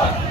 Bye.